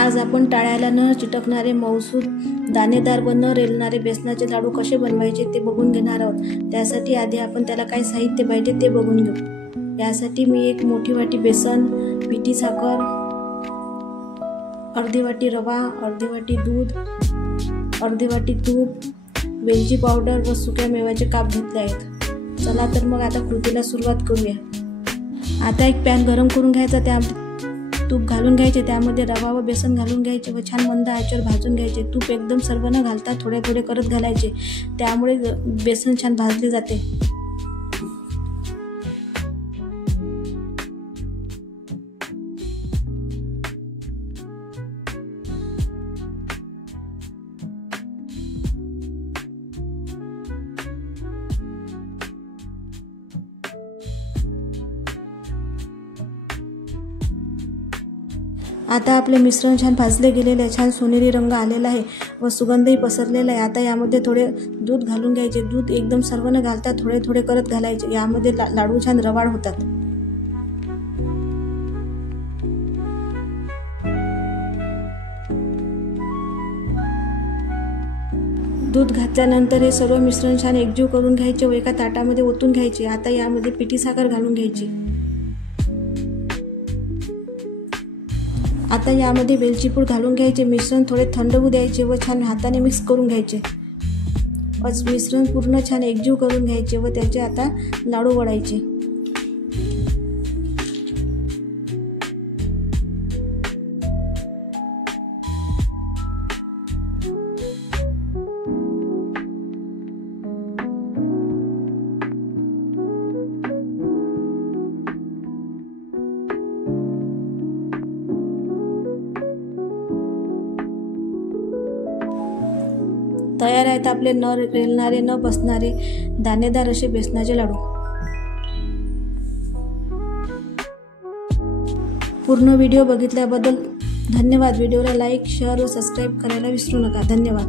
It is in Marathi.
आज आपण टाळ्याला न चिटकणारे मऊसूत दाणेदार व न रेलणारे बेसनाचे लाडू कसे बनवायचे ते बघून घेणार आहोत। त्यासाठी आधी आपण त्याला काय साहित्य पाहिजे ते बघून घेऊ। यासाठी मी एक मोठी वाटी बेसन, पिठी साखर, अर्धी वाटी रवा, अर्धी वाटी दूध, अर्धी वाटी तूप, वेलची पावडर व सुक्या मेव्याचे काप घेतले आहेत। चला तर मग आता कृतीला सुरुवात करूया। आता एक पॅन गरम करून घ्यायचा, त्या तूप घालून घ्यायचे, त्यामध्ये रवा व बेसन घालून घ्यायचे व छान मंद आचेवर भाजून घ्यायचे। तूप एकदम सर्व न घालता थोडे थोडे करत घालायचे, त्यामुळे बेसन छान भाजले जाते। आता आपले मिश्रण छान भाजले गेलेले आहे, छान सोनेरी रंग आलेला आहे व सुगंधही पसरलेला आहे। आता यामध्ये थोडे दूध घालून घ्यायचे। दूध एकदम सर्व न घालता थोडे थोडे करत घालायचे, यामध्ये लाडू छान रवाळ होतात। दूध घातल्यानंतर हे सर्व मिश्रण छान एकजीव करून घ्यायचे व एका ताटामध्ये ओतून घ्यायचे। आता यामध्ये पिठी साखर घालून घ्यायची। आता यामध्ये वेलची पूड घालून घ्यायचे। मिश्रण थोडे थंड होऊ द्यायचे व छान हाताने मिक्स करून घ्यायचे। मिश्रण पूर्ण छान एकजीव करून घ्यायचे व त्याचे आता लाडू वळायचे। तयार आहेत आपले न रेलणारे न बसणारे दाणेदार असे बेसनाचे लाडू। पूर्ण व्हिडिओ बघितल्याबद्दल धन्यवाद। व्हिडिओला लाईक, शेअर व सबस्क्राईब करायला विसरू नका। धन्यवाद।